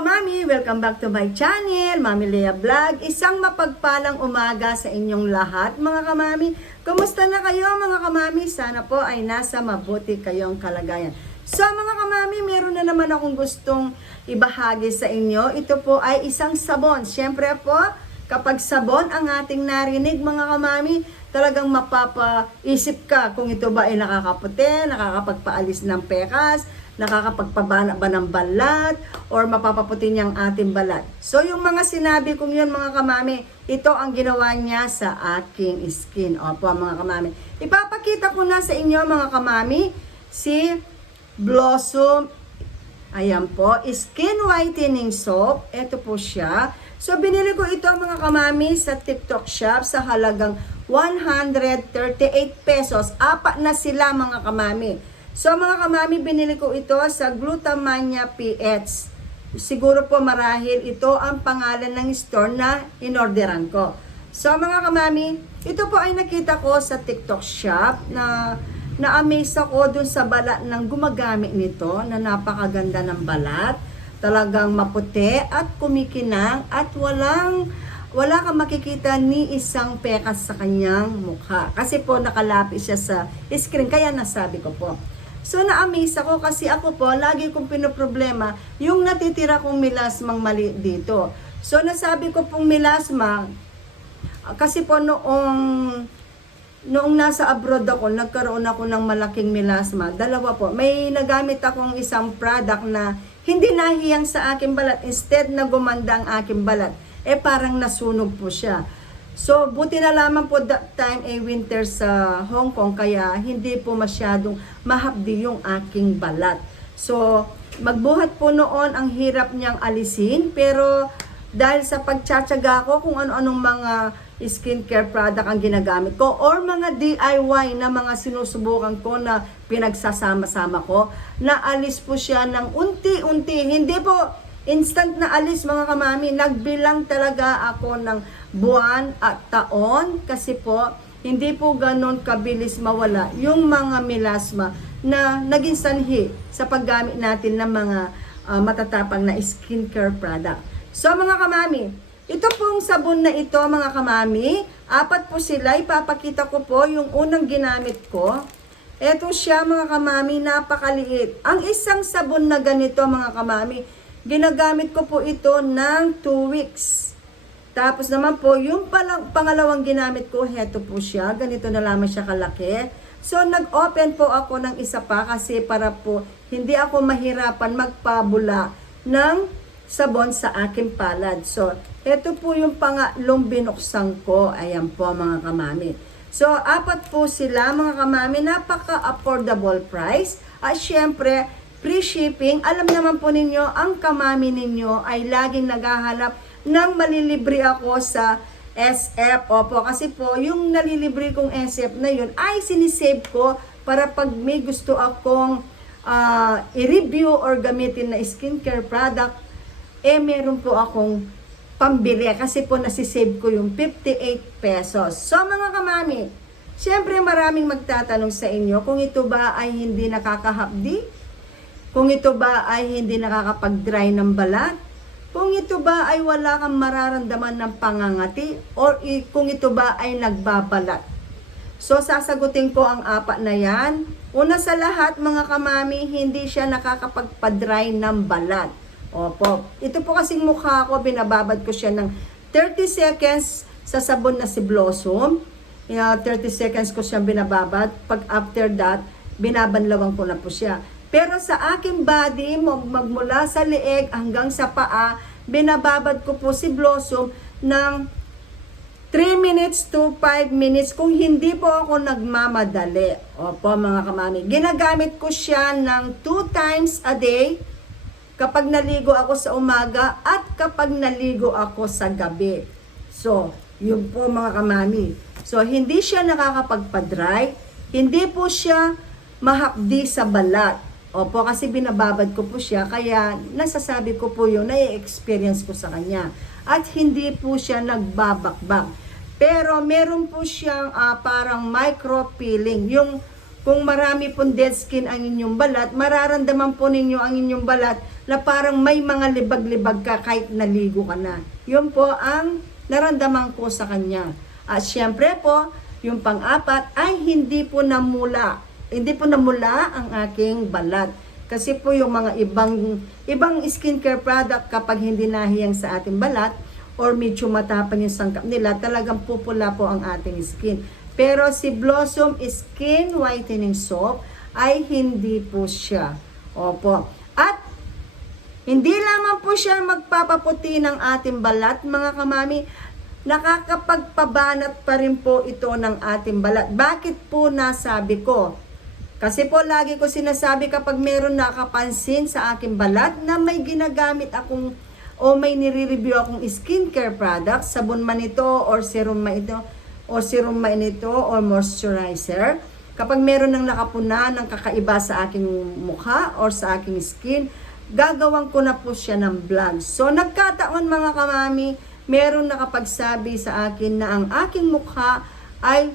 kamami, welcome back to my channel, Mami Lea Vlog. Isang mapagpalang umaga sa inyong lahat, mga kamami. Kumusta na kayo, mga kamami? Sana po ay nasa mabuti kayong kalagayan. So, mga kamami, meron na naman akong gustong ibahagi sa inyo. Ito po ay isang sabon. Siyempre po, kapag sabon ang ating narinig, mga kamami, talagang mapapaisip ka kung ito ba ay nakakaputi, nakakapagpaalis ng pekas, nakakapagpabana ba ng balat, or mapapaputi niyang ating balat. So, yung mga sinabi kong yun, mga kamami, ito ang ginawa niya sa aking skin. Opo, mga kamami. Ipapakita ko na sa inyo, mga kamami, si Blossom. Ayan po, Skin Whitening Soap. Ito po siya. So, binili ko ito, mga kamami, sa TikTok shop sa halagang 138 pesos. Apat na sila, mga kamami. So, mga kamami, binili ko ito sa Glutamania PH. Siguro po marahil ito ang pangalan ng store na inorderan ko. So, mga kamami, ito po ay nakita ko sa TikTok shop na na-amaze ako dun sa balat ng gumagamit nito na napakaganda ng balat. Talagang maputi at kumikinang at wala kang makikita ni isang pekas sa kanyang mukha. Kasi po nakalapis siya sa screen, kaya nasabi ko po. So, na-amaze ako kasi ako po, lagi kong pinoproblema yung natitira kong melasmang mali dito. So, nasabi ko pong melasma, kasi po noong nasa abroad ako, nagkaroon ako ng malaking melasma. Dalawa po. May nagamit akong isang product na hindi nahiyang sa aking balat. Instead na gumanda ang aking balat, parang nasunog po siya. So, buti na lamang po that time winter sa Hong Kong, kaya hindi po masyadong mahapdi yung aking balat. So, magbuhat po noon, ang hirap niyang alisin, pero dahil sa pagtsatsaga ko kung ano-anong mga skincare product ang ginagamit ko or mga DIY na mga sinusubukan ko na pinagsasama-sama ko, naalis po siya ng unti-unti. Hindi po instant na alis, mga kamami. Nagbilang talaga ako ng buwan at taon kasi po hindi po ganon kabilis mawala yung mga melasma na naging sanhi sa paggamit natin ng mga matatapang na skincare product. So, mga kamami, ito pong sabon na ito, mga kamami, apat po sila. Ipapakita ko po yung unang ginamit ko. Ito siya, mga kamami, napakaliit. Ang isang sabon na ganito, mga kamami, ginagamit ko po ito ng 2 weeks. Tapos naman po, yung pangalawang ginamit ko, heto po siya. Ganito na lamang siya kalaki. So, nag-open po ako ng isa pa kasi para po hindi ako mahirapan magpabula ng sabon sa aking palad. So, heto po yung pangatlong binuksan ko. Ayan po, mga kamami. So, apat po sila, mga kamami. Napaka-affordable price. At syempre, free shipping. Alam naman po ninyo, ang kamami ninyo ay laging naghahanap ng malilibre ako sa SF. Opo, kasi po, yung nalilibre kong SF na yun ay sinisave ko para pag may gusto akong i-review or gamitin na skincare product, meron po akong pambili kasi po nasisave ko yung 58 pesos. So, mga kamami, syempre maraming magtatanong sa inyo kung ito ba ay hindi nakakahapdi, kung ito ba ay hindi nakakapag-dry ng balat, kung ito ba ay wala kang mararamdaman ng pangangati, or kung ito ba ay nagbabalat. So, sasagutin ko ang apat na yan. Una sa lahat, mga kamami, hindi siya nakakapagpa-dry ng balat. Opo. Ito po kasing mukha ko, binababad ko siya ng 30 seconds sa sabon na si Blossom. 30 seconds ko siya binababad. Pag after that, binabanlawan ko na po siya. Pero sa aking body, magmula sa leeg hanggang sa paa, binababad ko po si Blossom ng 3 minutes to 5 minutes kung hindi po ako nagmamadali. Opo, mga kamami. Ginagamit ko siya ng 2 times a day kapag naligo ako sa umaga at kapag naligo ako sa gabi. So, yun po, mga kamami. So, hindi siya nakakapagpa-dry. Hindi po siya mahapdi sa balat. Opo, kasi binababad ko po siya, kaya nasasabi ko po yung na-experience ko sa kanya. At hindi po siya nagbabakbak. Pero meron po siyang parang micro peeling. Yung kung marami pong dead skin ang inyong balat, mararamdaman po ninyo ang inyong balat na parang may mga libag-libag ka kahit naligo ka na. Yun po ang naramdaman ko sa kanya. At syempre po, yung pang-apat ay hindi po namula ang aking balat. Kasi po yung mga ibang skincare product kapag hindi nahiyang sa ating balat or medyo matapang yung sangkap nila, talagang pupula po ang ating skin. Pero si Blossom Skin Whitening Soap ay hindi po siya. Opo. At hindi lamang po siya magpapaputi ng ating balat, mga kamami, nakakapagpabanat pa rin po ito ng ating balat. Bakit po nasabi ko? Kasi po lagi ko sinasabi kapag meron nakapansin sa aking balat na may ginagamit akong o may nire-review akong skincare product, sabon man ito or serum man ito or moisturizer. Kapag meron ng nakapuna ng kakaiba sa aking mukha or sa aking skin, gagawan ko na po siya ng vlog. So nagkataon mga kamami, meron nakapagsabi sa akin na ang aking mukha ay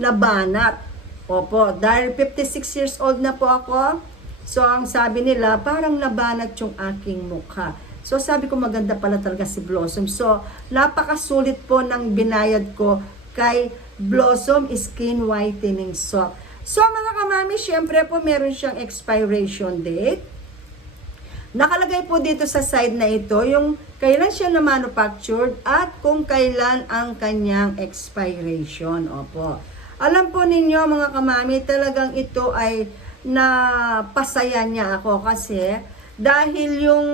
nabanat. Opo, dahil 56 years old na po ako, so ang sabi nila, parang nabanat yung aking mukha. So sabi ko, maganda pala talaga si Blossom. So napakasulit po ng binayad ko kay Blossom Skin Whitening Soap. So mga kamami, syempre po meron siyang expiration date. Nakalagay po dito sa side na ito yung kailan siya na manufactured at kung kailan ang kanyang expiration. Opo. Alam po ninyo mga kamami, talagang ito ay napasaya niya ako kasi dahil yung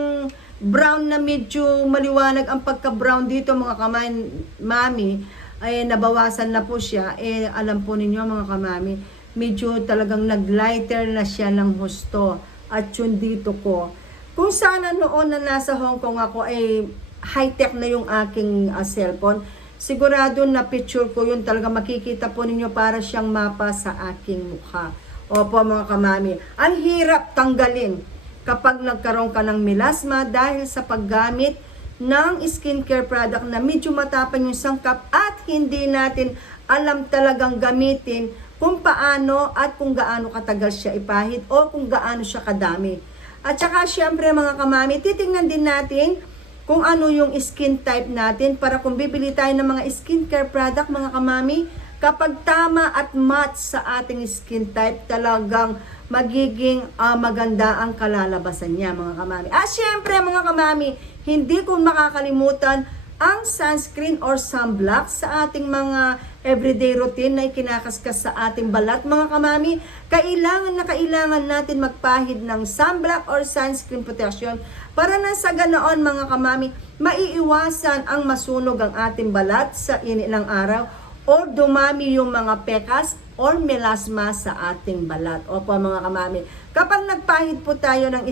brown na medyo maliwanag ang pagka-brown dito mga kamami, ay nabawasan na po siya. Alam po ninyo mga kamami, medyo talagang nag-lighter na siya ng husto. At yun dito ko. Kung sana noon na nasa Hong Kong ako ay high-tech na yung aking cellphone, sigurado na picture ko yun, talaga makikita po ninyo para siyang mapa sa aking mukha. Opo mga kamami, ang hirap tanggalin kapag nagkaroon ka ng melasma dahil sa paggamit ng skincare product na medyo matapang yung sangkap at hindi natin alam talagang gamitin kung paano at kung gaano katagal siya ipahid o kung gaano siya kadami. At saka syempre mga kamami, titingnan din natin kung ano yung skin type natin para kung bibili tayo ng mga skincare product mga kamami, kapag tama at match sa ating skin type, talagang magiging maganda ang kalalabasan niya mga kamami. At syempre mga kamami, hindi ko makakalimutan ang sunscreen or sunblock sa ating mga everyday routine na ikinakaskas sa ating balat mga kamami. Kailangan natin magpahid ng sunblock or sunscreen protection para na sa ganoon mga kamami, maiiwasan ang masunog ang ating balat sa init ng araw o dumami yung mga pekas or melasma sa ating balat. Opo mga kamami, kapag nagpahid po tayo ng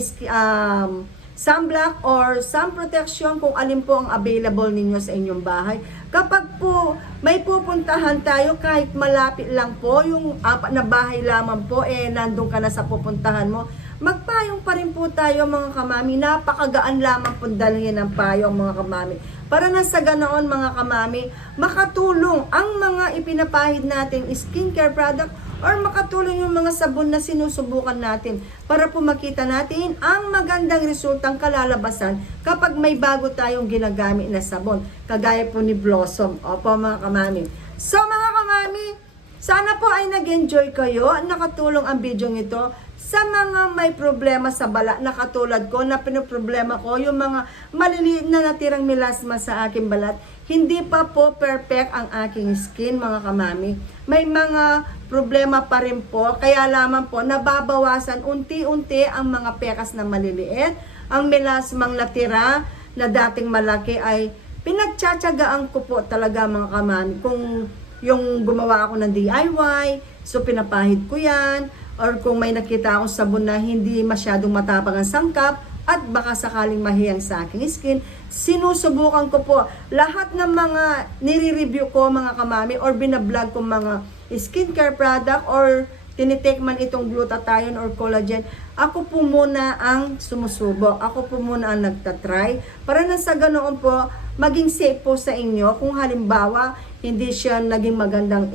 sunblock or sun protection, kung alin po ang available ninyo sa inyong bahay. Kapag po may pupuntahan tayo, kahit malapit lang po, yung apat na bahay lamang po, nandun ka na sa pupuntahan mo, magpayong pa rin po tayo mga kamami. Napakagaan lamang po dalhin ng payong mga kamami. Para na sa ganoon mga kamami, makatulong ang mga ipinapahid natin skincare product or makatulong yung mga sabon na sinusubukan natin para po makita natin ang magandang resultang kalalabasan kapag may bago tayong ginagamit na sabon. Kagaya po ni Blossom. Opo mga kamami. So mga kamami, sana po ay nag-enjoy kayo. Nakatulong ang video ito sa mga may problema sa balat na katulad ko na pinoproblema ko yung mga maliliit na natirang melasma sa aking balat. Hindi pa po perfect ang aking skin mga kamami. May mga problema pa rin po, kaya lamang po nababawasan unti-unti ang mga pekas na maliliit. Ang melasmang natira na dating malaki ay pinagtsatsagaan ko po talaga mga kamami. Kung yung gumawa ako ng DIY, so pinapahid ko yan. Or kung may nakita akong sabon na hindi masyadong matapang ang sangkap at baka sakaling mahiyang sa aking skin, sinusubukan ko po lahat ng mga nire-review ko mga kamami or binablog ko mga skincare product or tinitake man itong glutathione or collagen. Ako po muna ang sumusubok. Ako po muna ang nagtatry para na sa ganoon po maging safe po sa inyo kung halimbawa hindi siya naging magandang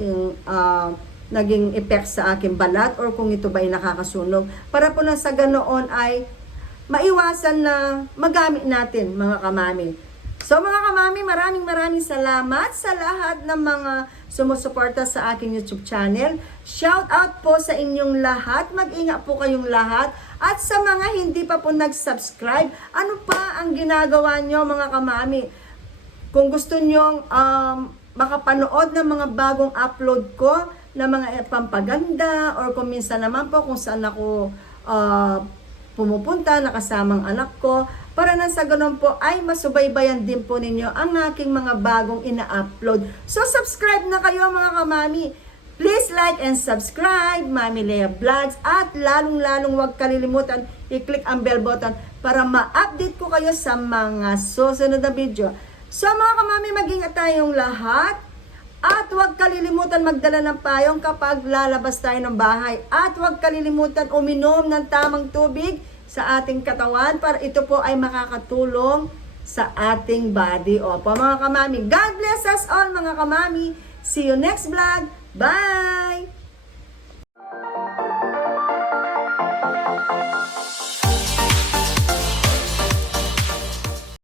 naging effect sa aking balat or kung ito ba ay nakakasunog. Para po na sa ganoon ay maiwasan na magamit natin mga kamami. So mga kamami, maraming salamat sa lahat ng mga sumusuporta sa aking YouTube channel. Shout out po sa inyong lahat. Mag-ingat po kayong lahat. At sa mga hindi pa po nag-subscribe, ano pa ang ginagawa nyo mga kamami? Kung gusto nyong makapanood ng mga bagong upload ko na mga pampaganda or kung minsan naman po kung saan ako pumupunta, nakasamang anak ko, para na sa ganun po ay masubaybayan din po ninyo ang aking mga bagong ina-upload. So subscribe na kayo mga kamami. Please like and subscribe, Mami Lea Vlogs, at lalong-lalong huwag kalilimutan i-click ang bell button para ma-update ko kayo sa mga susunod na video. So mga kamami, mag-ingat tayong lahat. At huwag kalilimutan magdala ng payong kapag lalabas tayo ng bahay. At huwag kalilimutan uminom ng tamang tubig sa ating katawan para ito po ay makakatulong sa ating body. Opo mga kamami, God bless us all mga kamami. See you next vlog. Bye!